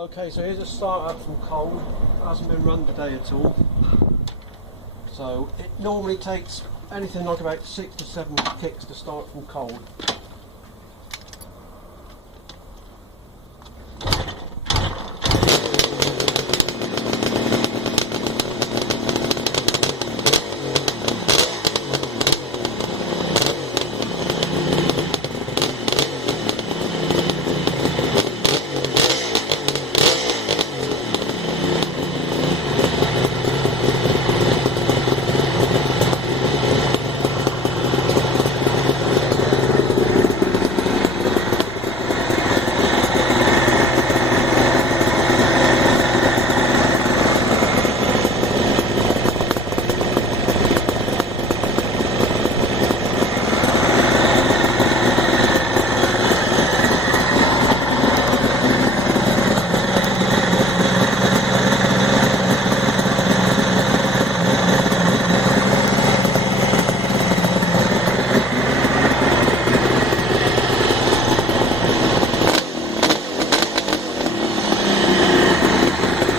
Okay, so here's a start up from cold. It hasn't been run today at all. So it normally takes anything like about 6 to 7 kicks to start from cold.